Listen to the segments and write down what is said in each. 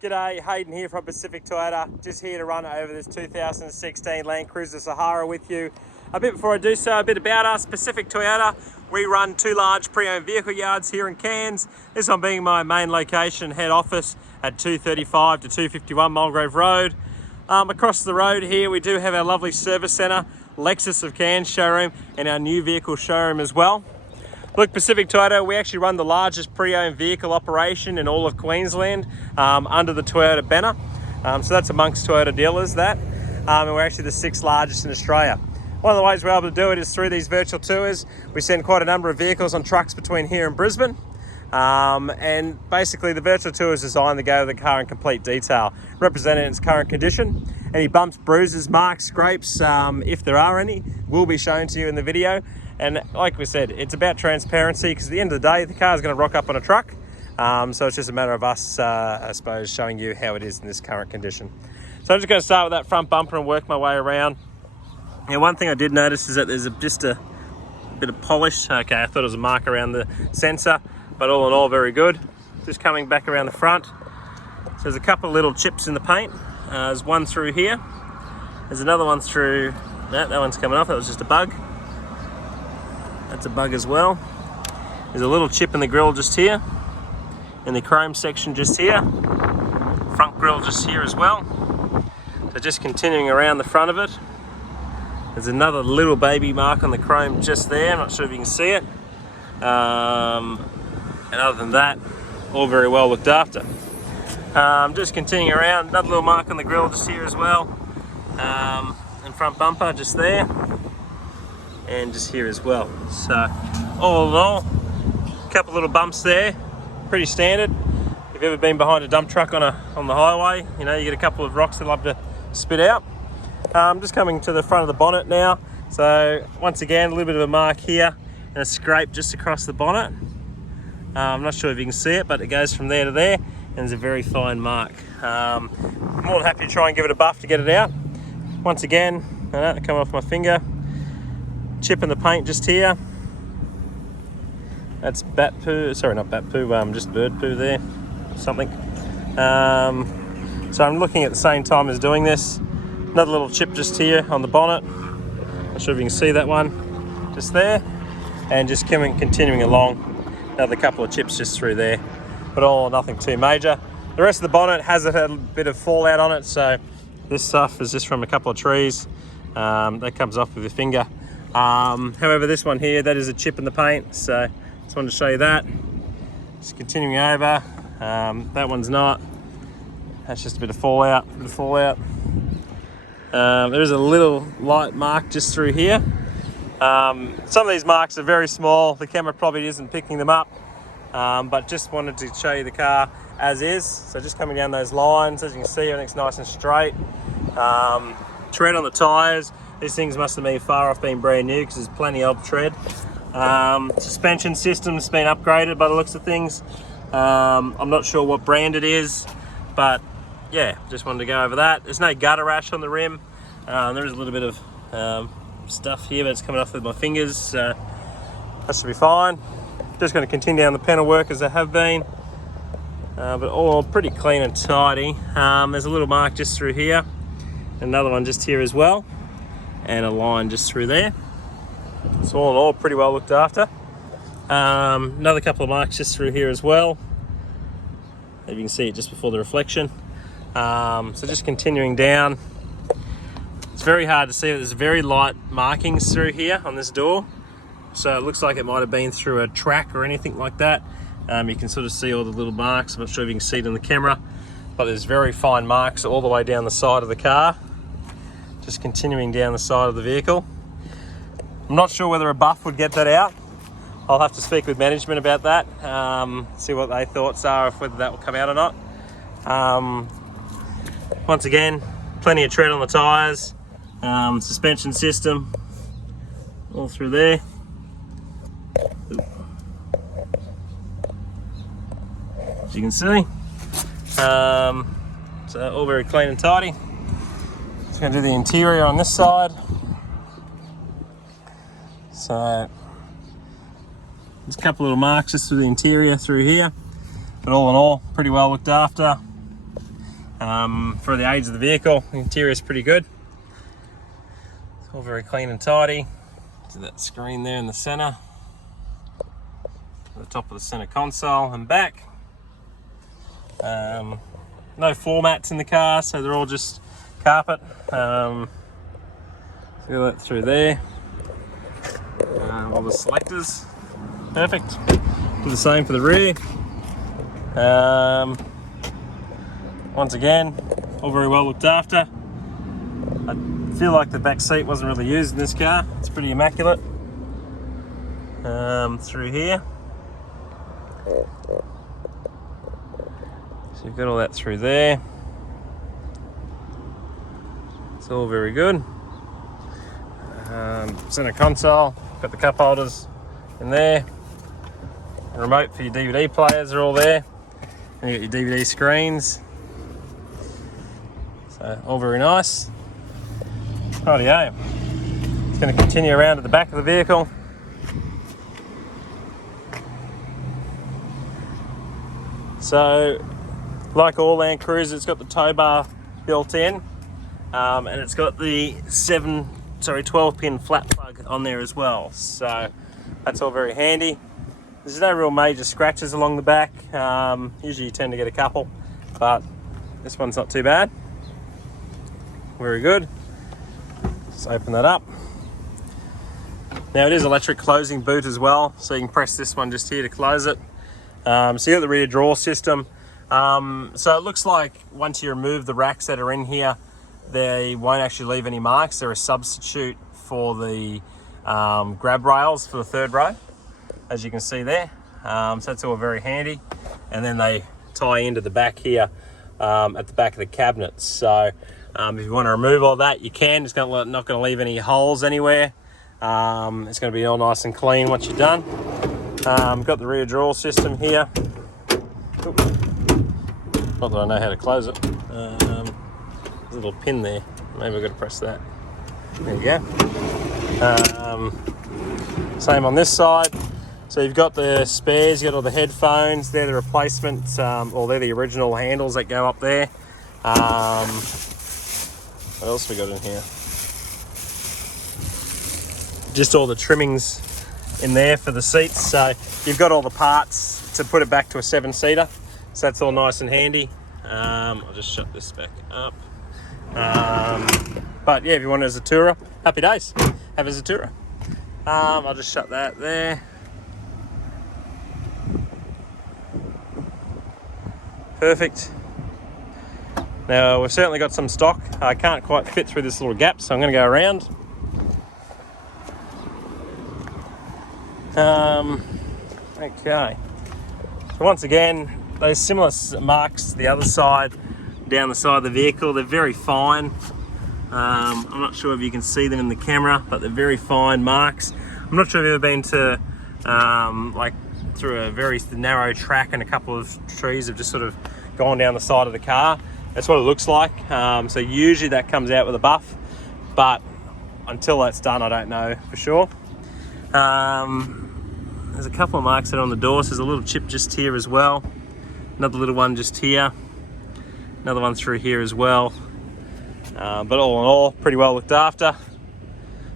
G'day, Hayden here from Pacific Toyota. Just here to run over this 2016 Landcuriser Sahara with you. A bit before I do so, a bit about us. Pacific Toyota, we run two large pre-owned vehicle yards here in Cairns. This one being my main location, head office at 235 to 251 Mulgrave Road. Across the road here, we do have our lovely service centre, Lexus of Cairns showroom, and our new vehicle showroom as well. Look, Pacific Toyota, we actually run the largest pre-owned vehicle operation in all of Queensland under the Toyota banner. So that's amongst Toyota dealers, that. And we're actually the 6th largest in Australia. One of the ways we're able to do it is through these virtual tours. We send quite a number of vehicles on trucks between here and Brisbane. And basically the virtual tour is designed to go over the car in complete detail, representing its current condition. Any bumps, bruises, marks, scrapes, if there are any, will be shown to you in the video. And like we said, it's about transparency, because at the end of the day, the car is going to rock up on a truck. So it's just a matter of us, I suppose, showing you how it is in this current condition. So I'm just going to start with that front bumper and work my way around. Now, one thing I did notice is that there's just a bit of polish. Okay, I thought it was a mark around the sensor, but all in all, very good. Just coming back around the front. So there's a couple of little chips in the paint. There's one through here. There's another one through, that one's coming off. That was just a bug. That's a bug as well. There's a little chip in the grille just here. In the chrome section just here. Front grille just here as well. So just continuing around the front of it. There's another little baby mark on the chrome just there. I'm not sure if you can see it. And other than that, all very well looked after. Just continuing around, another little mark on the grille just here as well. And front bumper just there. And just here as well. So all in all, a couple little bumps there, pretty standard. If you've ever been behind a dump truck on the highway, you know, you get a couple of rocks that love to spit out. Just coming to the front of the bonnet now. So once again, a little bit of a mark here and a scrape just across the bonnet. I'm not sure if you can see it, but it goes from there to there, and it's a very fine mark. I'm more than happy to try and give it a buff to get it out. Once again, coming off my finger. Chip in the paint just here. That's bat poo, sorry, not bat poo, just bird poo there, something. So I'm looking at the same time as doing this. Another little chip just here on the bonnet. Not sure if you can see that one, just there. And just continuing along, another couple of chips just through there, but all nothing too major. The rest of the bonnet has had a bit of fallout on it, so this stuff is just from a couple of trees. That comes off with your finger. However, this one here, that is a chip in the paint, so just wanted to show you that. Just continuing over, that one's not. That's just a bit of fallout, There is a little light mark just through here. Some of these marks are very small. The camera probably isn't picking them up, but just wanted to show you the car as is. So just coming down those lines, as you can see, everything's nice and straight. Tread on the tyres. These things must have been far off being brand new, because there's plenty of tread. Suspension system's been upgraded by the looks of things. I'm not sure what brand it is, but yeah, just wanted to go over that. There's no gutter rash on the rim. There is a little bit of stuff here, but it's coming off with my fingers, so that should be fine. Just going to continue down the panel work as I have been, but all pretty clean and tidy. There's a little mark just through here, another one just here as well, and a line just through there. So all in all, pretty well looked after. Another couple of marks just through here as well. If you can see it just before the reflection. So just continuing down. It's very hard to see, there's very light markings through here on this door. So it looks like it might have been through a track or anything like that. You can sort of see all the little marks. I'm not sure if you can see it on the camera, but there's very fine marks all the way down the side of the car. Just continuing down the side of the vehicle. I'm not sure whether a buff would get that out. I'll have to speak with management about that, see what their thoughts are, of whether that will come out or not. Once again, plenty of tread on the tyres, suspension system all through there. As you can see, so all very clean and tidy. Just going to do the interior on this side. So there's a couple little marks just through the interior through here, but all in all, pretty well looked after. For the age of the vehicle, the interior is pretty good. It's all very clean and tidy. So that screen there in the center, the top of the center console and back. No floor mats in the car, so they're all just carpet. So that through there. All the selectors, perfect. Do the same for the rear. Once again, all very well looked after. I feel like the back seat wasn't really used in this car. It's pretty immaculate. Through here. So you've got all that through there. It's all very good. Center console, got the cup holders in there. Remote for your DVD players are all there. And you got your DVD screens. So all very nice. Rightio. It's going to continue around to the back of the vehicle. So, like all Land Cruisers, it's got the tow bar built in, and it's got the 12-pin flat plug on there as well. So that's all very handy. There's no real major scratches along the back. Usually you tend to get a couple, but this one's not too bad. Very good. Just open that up. Now it is electric closing boot as well, so you can press this one just here to close it. So you got the rear drawer system. So it looks like once you remove the racks that are in here, they won't actually leave any marks. They're a substitute for the grab rails for the third row, as you can see there. So that's all very handy. And then they tie into the back here at the back of the cabinet. So if you want to remove all that, you can. It's not going to leave any holes anywhere. It's going to be all nice and clean once you're done. Got the rear drawer system here. Not that I know how to close it. There's a little pin there. Maybe I've got to press that. There you go. Same on this side. So you've got the spares, you've got all the headphones. They're the replacements, or they're the original handles that go up there. What else we got in here? Just all the trimmings in there for the seats. So you've got all the parts to put it back to a 7-seater. So that's all nice and handy. I'll just shut this back up. But yeah, if you want it as a tourer, happy days. Have it as a tourer. I'll just shut that there. Perfect. Now we've certainly got some stock. I can't quite fit through this little gap, so I'm going to go around. Okay. So once again, those similar marks to the other side, down the side of the vehicle, they're very fine. I'm not sure if you can see them in the camera, but they're very fine marks. I'm not sure if you've ever been to like through a very narrow track and a couple of trees have just sort of gone down the side of the car. That's what it looks like. So usually that comes out with a buff, but until that's done, I don't know for sure. There's a couple of marks that are on the door. So there's a little chip just here as well. Another little one just here. Another one through here as well. But all in all, pretty well looked after.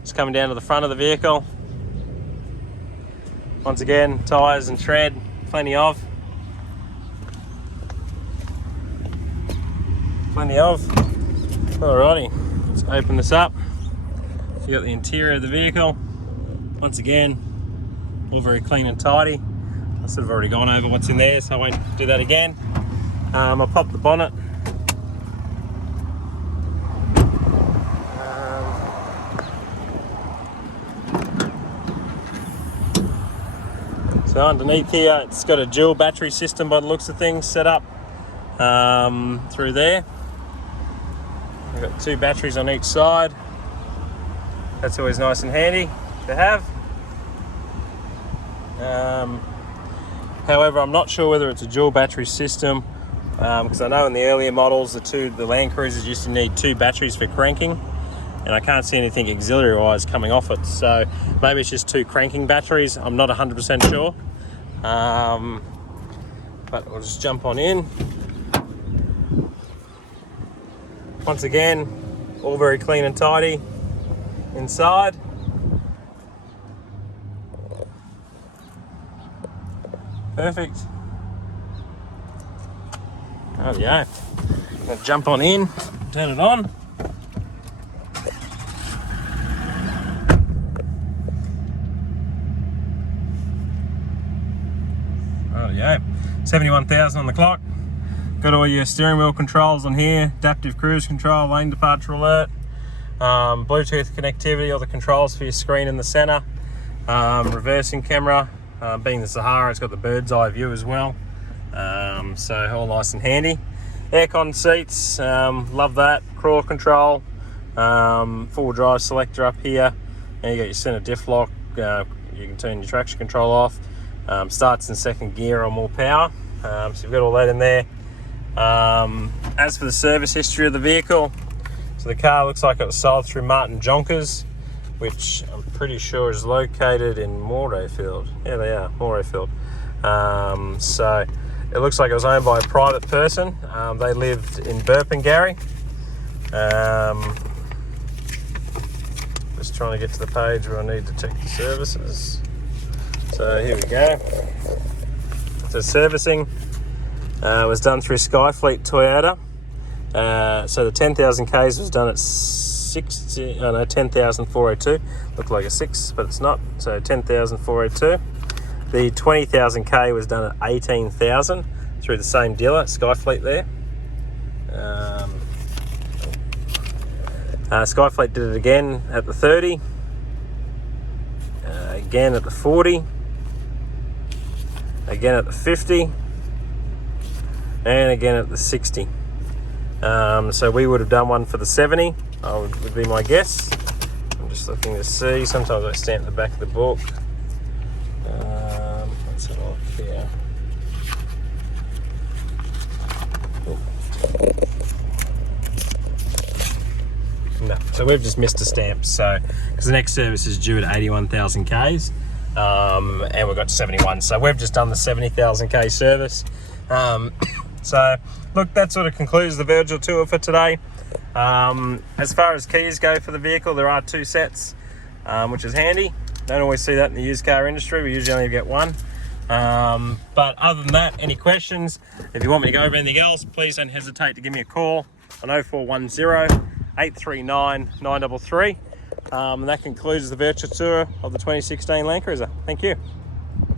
Just coming down to the front of the vehicle. Once again, tyres and tread, plenty of. Alrighty, let's open this up. So you got the interior of the vehicle. Once again, all very clean and tidy. I've sort of already gone over what's in there, so I won't do that again. I'll pop the bonnet. So underneath here, it's got a dual battery system by the looks of things set up through there. We've got 2 batteries on each side. That's always nice and handy to have. However, I'm not sure whether it's a dual battery system because I know in the earlier models, the Landcruisers used to need 2 batteries for cranking, and I can't see anything auxiliary wise coming off it. So maybe it's just 2 cranking batteries. I'm not 100% sure. But we'll just jump on in. Once again, all very clean and tidy inside. Perfect. Oh yeah. Gonna jump on in, turn it on. Oh yeah. 71,000 on the clock. Got all your steering wheel controls on here, adaptive cruise control, lane departure alert, Bluetooth connectivity, all the controls for your screen in the center, reversing camera, being the Sahara, it's got the bird's eye view as well, so all nice and handy. Aircon seats, love that, crawl control, full drive selector up here, and you got your center diff lock, you can turn your traction control off, starts in second gear on more power, so you've got all that in there. As for the service history of the vehicle, so the car looks like it was sold through Martin Jonkers, which I'm pretty sure is located in Morayfield. Yeah, they are, Morayfield. So it looks like it was owned by a private person. They lived in Burpengary. Just trying to get to the page where I need to check the services. So here we go. So servicing was done through Skyfleet Toyota. So the 10,000 Ks was done at 10,402. Looked like a 6, but it's not. So 10,402. The 20,000 K was done at 18,000 through the same dealer, Skyfleet there. Skyfleet did it again at the 30. Again at the 40. Again at the 50. And again at the 60. So we would have done one for the 70, would be my guess. I'm just looking to see. Sometimes I stamp the back of the book. Let's have a look here. No, so we've just missed a stamp. So because the next service is due at 81,000 Ks, and we've got 71. So we've just done the 70,000 K service. So look, that sort of concludes the virtual tour for today. As far as keys go for the vehicle, there are 2 sets, which is handy. Don't always see that in the used car industry. We usually only get one. But other than that, any questions, if you want me to go over anything else, please don't hesitate to give me a call on 0410 839 933. And that concludes the virtual tour of the 2016 Landcruiser. Thank you.